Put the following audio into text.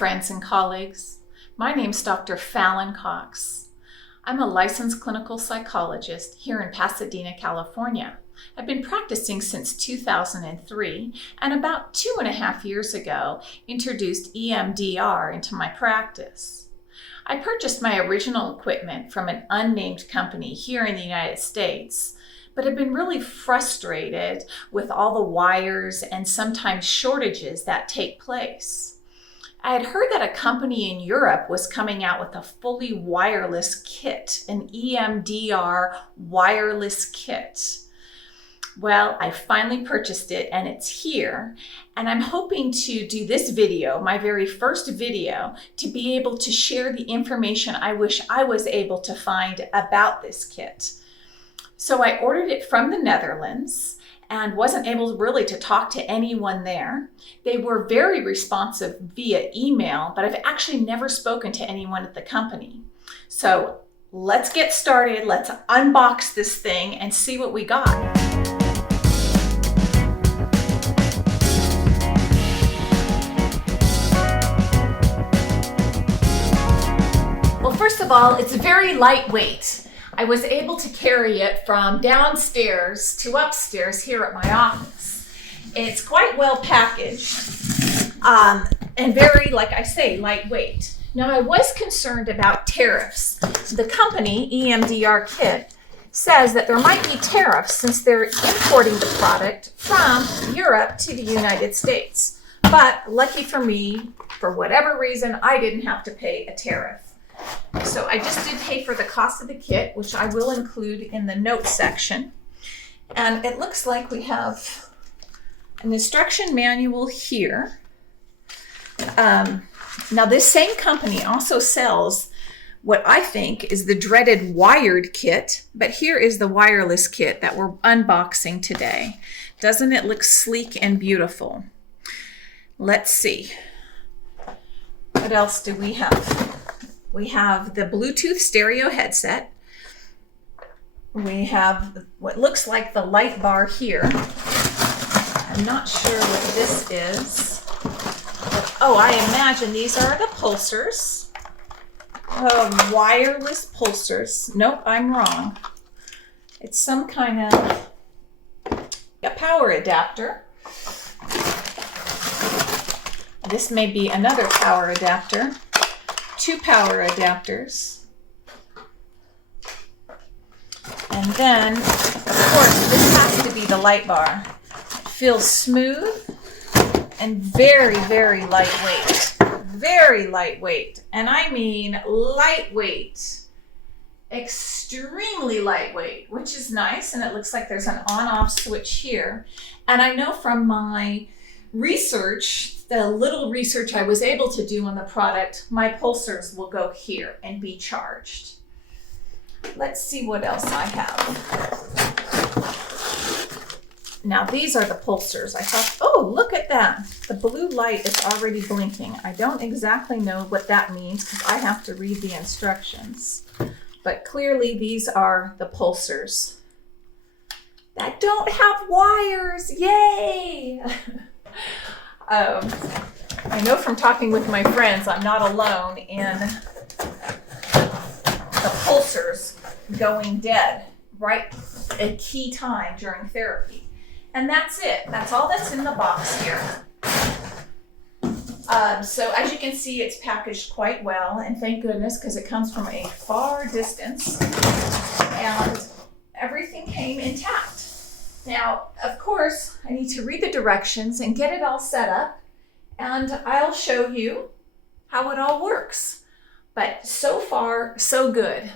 friends and colleagues. My name's Dr. Fallon Cox. I'm a licensed clinical psychologist here in Pasadena, California. I've been practicing since 2003 and about 2.5 years ago introduced EMDR into my practice. I purchased my original equipment from an unnamed company here in the United States, but have been really frustrated with all the wires and sometimes shortages that take place. I had heard that a company in Europe was coming out with a fully wireless kit, an EMDR wireless kit. Well, I finally purchased it and it's here, and I'm hoping to do this video, my very first video, to be able to share the information I wish I was able to find about this kit. So I ordered it from the Netherlands and wasn't able really to talk to anyone there. They were very responsive via email, but I've actually never spoken to anyone at the company. So let's get started. Let's unbox this thing and see what we got. Well, first of all, it's very lightweight. I was able to carry it from downstairs to upstairs here at my office. It's quite well packaged and very, like I say, lightweight. Now, I was concerned about tariffs. The company, EMDR Kit, says that there might be tariffs since they're importing the product from Europe to the United States. But lucky for me, for whatever reason, I didn't have to pay a tariff. So I just did pay for the cost of the kit, which I will include in the notes section. And it looks like we have an instruction manual here. Now this same company also sells what I think is the dreaded wired kit, but here is the wireless kit that we're unboxing today. Doesn't it look sleek and beautiful? Let's see. What else do we have? We have the Bluetooth stereo headset. We have what looks like the light bar here. I'm not sure what this is. Oh, I imagine these are the pulsers. Wireless pulsers. Nope, I'm wrong. It's some kind of a power adapter. This may be another power adapter. 2 power adapters. And then, of course, this has to be the light bar. It feels smooth and very, very lightweight. Very lightweight. And I mean lightweight. Extremely lightweight, which is nice. And it looks like there's an on-off switch here. And I know from my research, the little research I was able to do on the product, my pulsers will go here and be charged. Let's see what else I have. Now these are the pulsers. I thought, oh, look at that. The blue light is already blinking. I don't exactly know what that means because I have to read the instructions. But clearly these are the pulsers that don't have wires. Yay! I know from talking with my friends, I'm not alone in the pulsers going dead right at a key time during therapy. And that's it. That's all that's in the box here. So as you can see, it's packaged quite well, and thank goodness, because it comes from a far distance, and everything came intact. Now, of course, I need to read the directions and get it all set up, and I'll show you how it all works. But so far, so good.